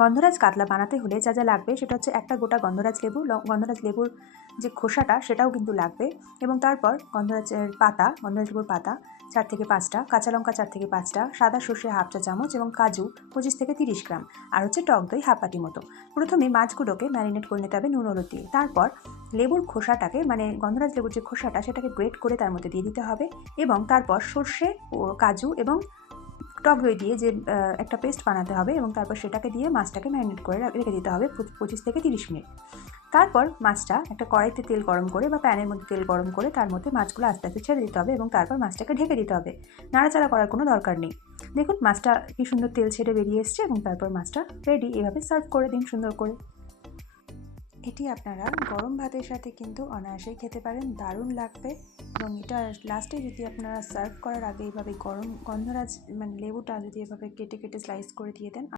গন্ধরাজ কাতলা বানাতে হলে যা যা লাগবে সেটা হচ্ছে একটা গোটা গন্ধরাজ লেবু, গন্ধরাজ লেবুর যে খোসাটা সেটাও কিন্তু লাগবে, এবং তারপর গন্ধরাজ লেবুর পাতা 4 থেকে 5টা, কাঁচা লঙ্কা 4 থেকে 5টা, সাদা সর্ষে হাফ চা চামচ এবং কাজু 25 থেকে 30 গ্রাম, আর হচ্ছে টক দই হাফ বাটি মতো। প্রথমে মাছগুলোকে ম্যারিনেট করে নিতে হবে নুন হলুদ দিয়ে। তারপর লেবুর খোসাটাকে, মানে গন্ধরাজ লেবুর যে খোসাটা সেটাকে গ্রেট করে তার মধ্যে দিয়ে দিতে হবে, এবং তারপর সর্ষে ও কাজু এবং টক দই দিয়ে যে একটা পেস্ট বানাতে হবে, এবং তারপর সেটাকে দিয়ে মাছটাকে ম্যারিনেট করে রেখে দিতে হবে 25 থেকে 30 মিনিট। তারপর মাছটা একটা কড়াইতে তেল গরম করে বা প্যানের মধ্যে তেল গরম করে তার মধ্যে মাছগুলো আস্তে আস্তে ছেড়ে দিতে হবে, এবং তারপর মাছটাকে ঢেকে দিতে হবে। নাড়াচাড়া করার কোনো দরকার নেই। দেখুন মাছটা কি সুন্দর তেল ছেড়ে বেরিয়ে এসছে, এবং তারপর মাছটা রেডি। এভাবে সার্ভ করে দিন সুন্দর করে। এটি আপনারা গরম ভাতের সাথে কিন্তু অনায়াসেই খেতে পারেন, দারুণ লাগবে। এবং এটা লাস্টে যদি আপনারা সার্ভ করার আগে এইভাবে গরম গন্ধরাজ মানে লেবুটা যদি এভাবে কেটে কেটে স্লাইস করে দিয়ে দেন।